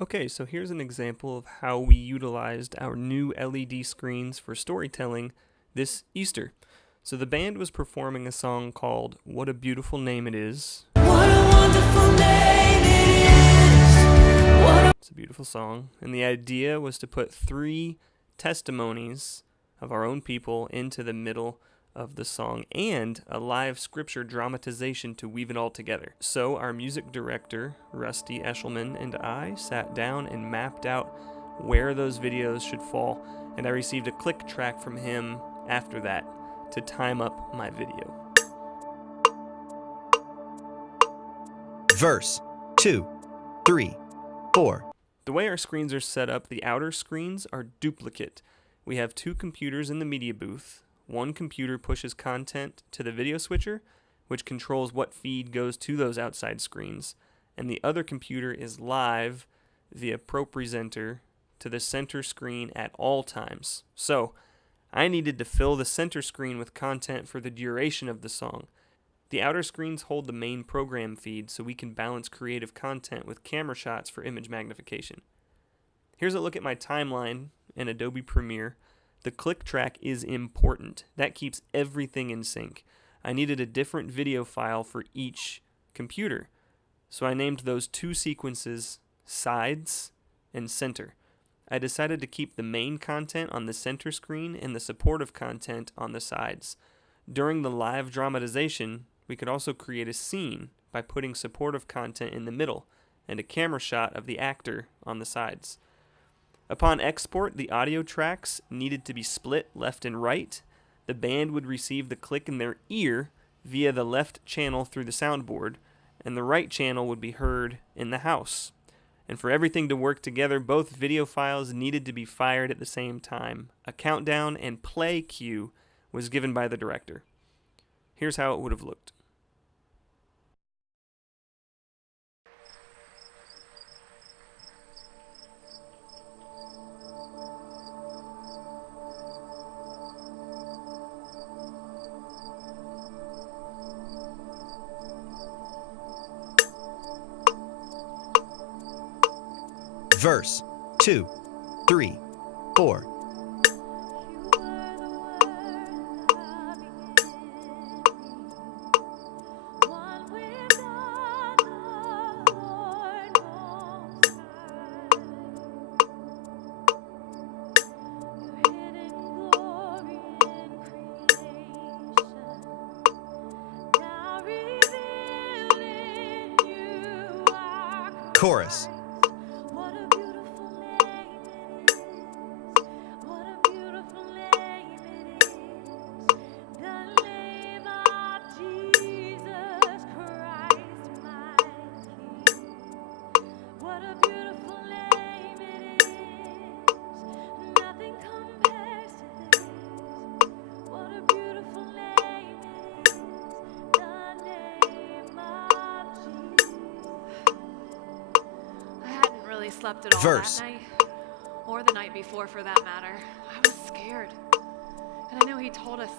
Okay, so here's an example of how we utilized our new LED screens for storytelling this Easter. So the band was performing a song called What a Beautiful Name It Is. What a wonderful name it is. It's a beautiful song. And the idea was to put 3 testimonies of our own people into the middle of the song and a live scripture dramatization to weave it all together. So our music director, Rusty Eshelman, and I sat down and mapped out where those videos should fall, and I received a click track from him after that to time up my video. Verse 2, 3, 4. The way our screens are set up, the outer screens are duplicate. We have 2 computers in the media booth. One computer pushes content to the video switcher, which controls what feed goes to those outside screens, and the other computer is live via ProPresenter to the center screen at all times. So, I needed to fill the center screen with content for the duration of the song. The outer screens hold the main program feed so we can balance creative content with camera shots for image magnification. Here's a look at my timeline in Adobe Premiere. The click track is important. That keeps everything in sync. I needed a different video file for each computer, so I named those 2 sequences Sides and Center. I decided to keep the main content on the center screen and the supportive content on the sides. During the live dramatization, we could also create a scene by putting supportive content in the middle and a camera shot of the actor on the sides. Upon export, the audio tracks needed to be split left and right. The band would receive the click in their ear via the left channel through the soundboard, and the right channel would be heard in the house. And for everything to work together, both video files needed to be fired at the same time. A countdown and play cue was given by the director. Here's how it would have looked. Verse 2, 3, 4. Chorus. What a beautiful name it is. What a beautiful name it is. The name of Jesus Christ, my King. What a beautiful name it is. Nothing compares to this. What a beautiful name it is. The name of Jesus. I hadn't really slept at all Verse. that night, or the night before for that matter. I was scared. And I know he told us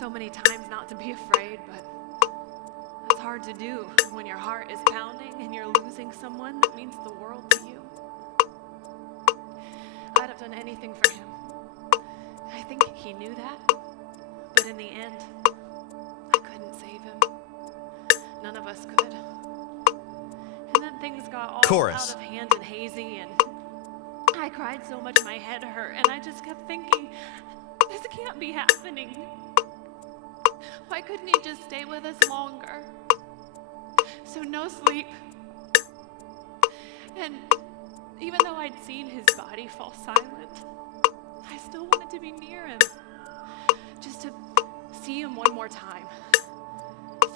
so many times not to be afraid, but it's hard to do when your heart is pounding and you're losing someone that means the world to you. I'd have done anything for him. I think he knew that, but in the end, I couldn't save him. None of us could. And then things got all Chorus. out of hand and hazy, and I cried so much my head hurt, and I just kept thinking, this can't be happening. Why couldn't he just stay with us longer? So no sleep. And even though I'd seen his body fall silent, I still wanted to be near him, just to see him one more time.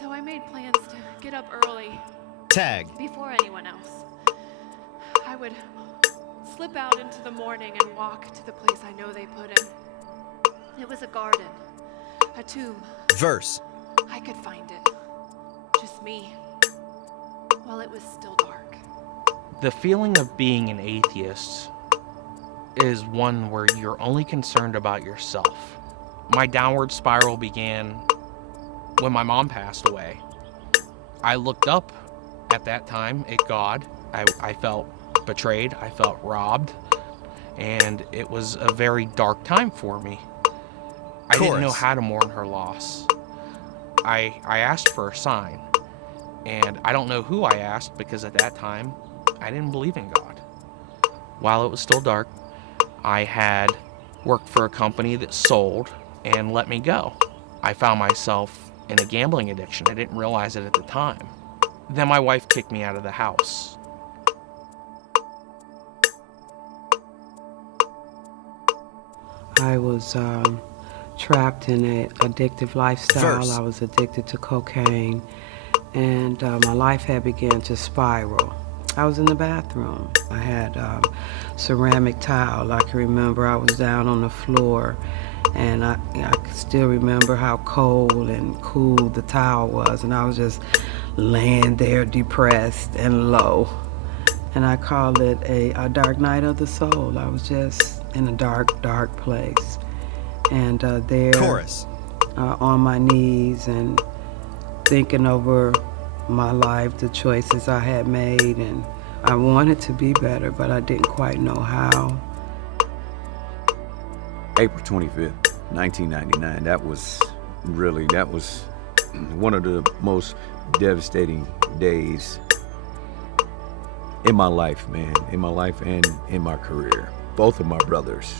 So I made plans to get up early Tag. before anyone else. I would slip out into the morning and walk to the place I know they put him. It was a garden, a tomb. Verse. I could find it. Just me. While it was still dark. The feeling of being an atheist is one where you're only concerned about yourself. My downward spiral began when my mom passed away. I looked up at that time at God. I felt felt betrayed, I felt robbed, and it was a very dark time for me. I didn't know Chorus. how to mourn her loss. I asked for a sign, and I don't know who I asked because at that time, I didn't believe in God. While it was still dark, I had worked for a company that sold and let me go. I found myself in a gambling addiction. I didn't realize it at the time. Then my wife kicked me out of the house. I was trapped in an addictive lifestyle. Verse. I was addicted to cocaine, and my life had begun to spiral. I was in the bathroom. I had ceramic tile. I can remember I was down on the floor, and I can still remember how cold and cool the tile was, and I was just laying there depressed and low. And I called it a dark night of the soul. I was just in a dark, dark place. And there, Chorus. on my knees and thinking over my life, the choices I had made, and I wanted to be better, but I didn't quite know how. April 25th, 1999, that was one of the most devastating days in my life, man, in my life and in my career. Both of my brothers,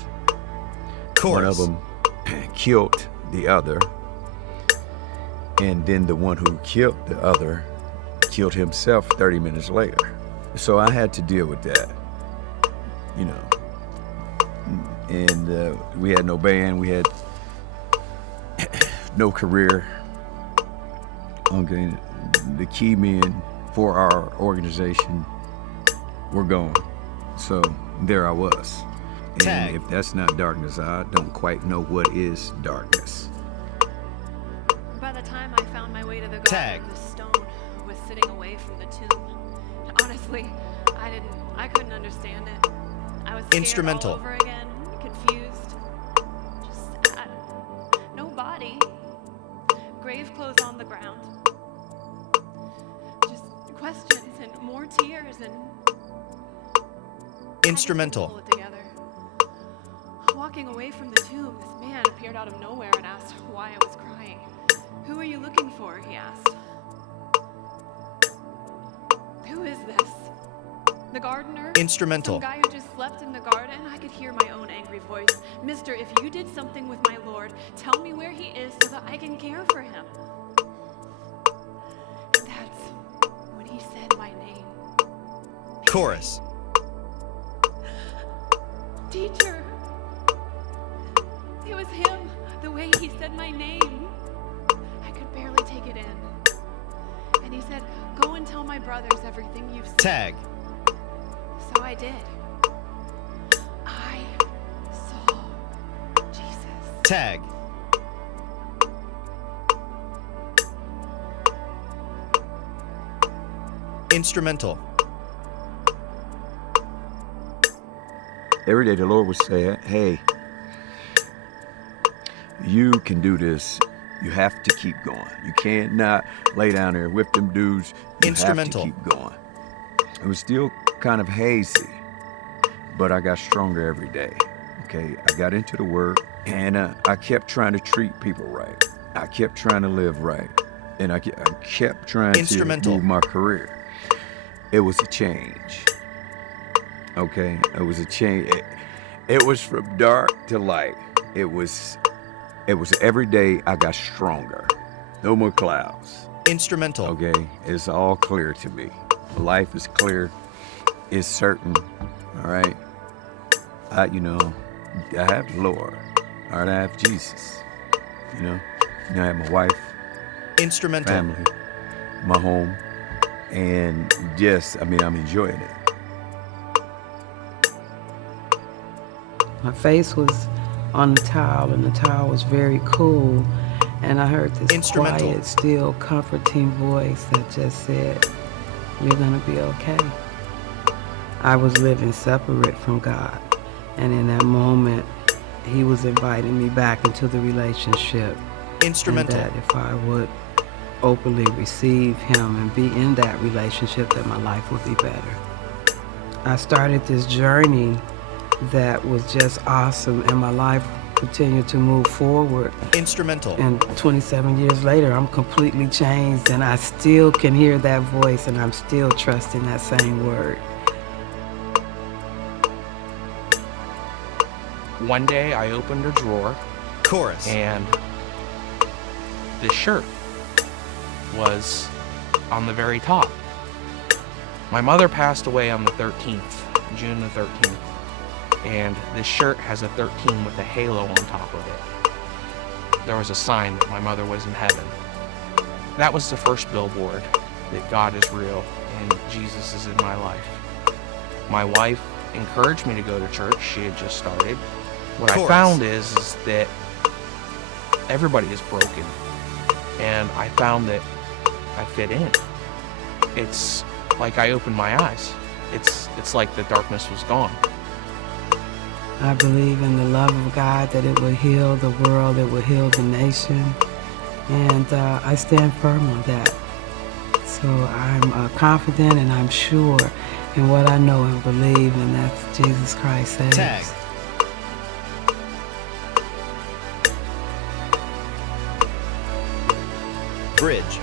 one of Chorus. them killed the other, and then the one who killed the other killed himself 30 minutes later. So I had to deal with that, you know. And we had no band, we had no career. Okay, the key men for our organization were gone. So there I was. And Tag. if that's not darkness, I don't quite know what is darkness. By the time I found my way to the garden, Tag. the stone was sitting away from the tomb. And honestly, I couldn't understand it. I was scared Instrumental. all over again, confused, just sad. No body. Grave clothes on the ground. Just questions and more tears and Instrumental. I just couldn't pull it together. Walking away from the tomb, this man appeared out of nowhere and asked why I was crying. "Who are you looking for?" he asked. "Who is this? The gardener? Instrumental. Some guy who just slept in the garden?" I could hear my own angry voice. "Mister, if you did something with my Lord, tell me where he is so that I can care for him." And that's when he said my name. Chorus. "Teacher." It was him, the way he said my name. I could barely take it in. And he said, "Go and tell my brothers everything you've seen." Tag. So I did. I saw Jesus. Tag. Instrumental. Every day the Lord would say, hey, you can do this. You have to keep going. You can't not lay down there with them dudes. You Instrumental. have to keep going. It was still kind of hazy, but I got stronger every day. Okay, I got into the Word, and I kept trying to treat people right. I kept trying to live right, and I kept trying to Instrumental. move my career. It was a change. Okay, it was a change. It was from dark to light. It was every day I got stronger. No more clouds. Instrumental. Okay, it's all clear to me. Life is clear. It's certain. All right. I have the Lord. All right, I have Jesus. I have my wife, Instrumental. family, my home, and yes, I'm enjoying it. My face was on the towel, and the towel was very cool. And I heard this Instrumental. quiet, still, comforting voice that just said, "You're gonna be okay." I was living separate from God, and in that moment, He was inviting me back into the relationship. Instrumental. And that if I would openly receive Him and be in that relationship, that my life would be better. I started this journey that was just awesome, and my life continued to move forward. Instrumental. And 27 years later, I'm completely changed, and I still can hear that voice, and I'm still trusting that same word. One day I opened a drawer Chorus. and this shirt was on the very top. My mother passed away on the 13th, June the 13th, and this shirt has a 13 with a halo on top of it. There was a sign that my mother was in heaven. That was the first billboard that God is real and Jesus is in my life. My wife encouraged me to go to church. She had just started. What I found is that everybody is broken, and I found that I fit in. It's like I opened my eyes. It's like the darkness was gone. I believe in the love of God, that it will heal the world, it will heal the nation, and I stand firm on that. So I'm confident and I'm sure in what I know and believe, and that's Jesus Christ saves. Tag. Bridge.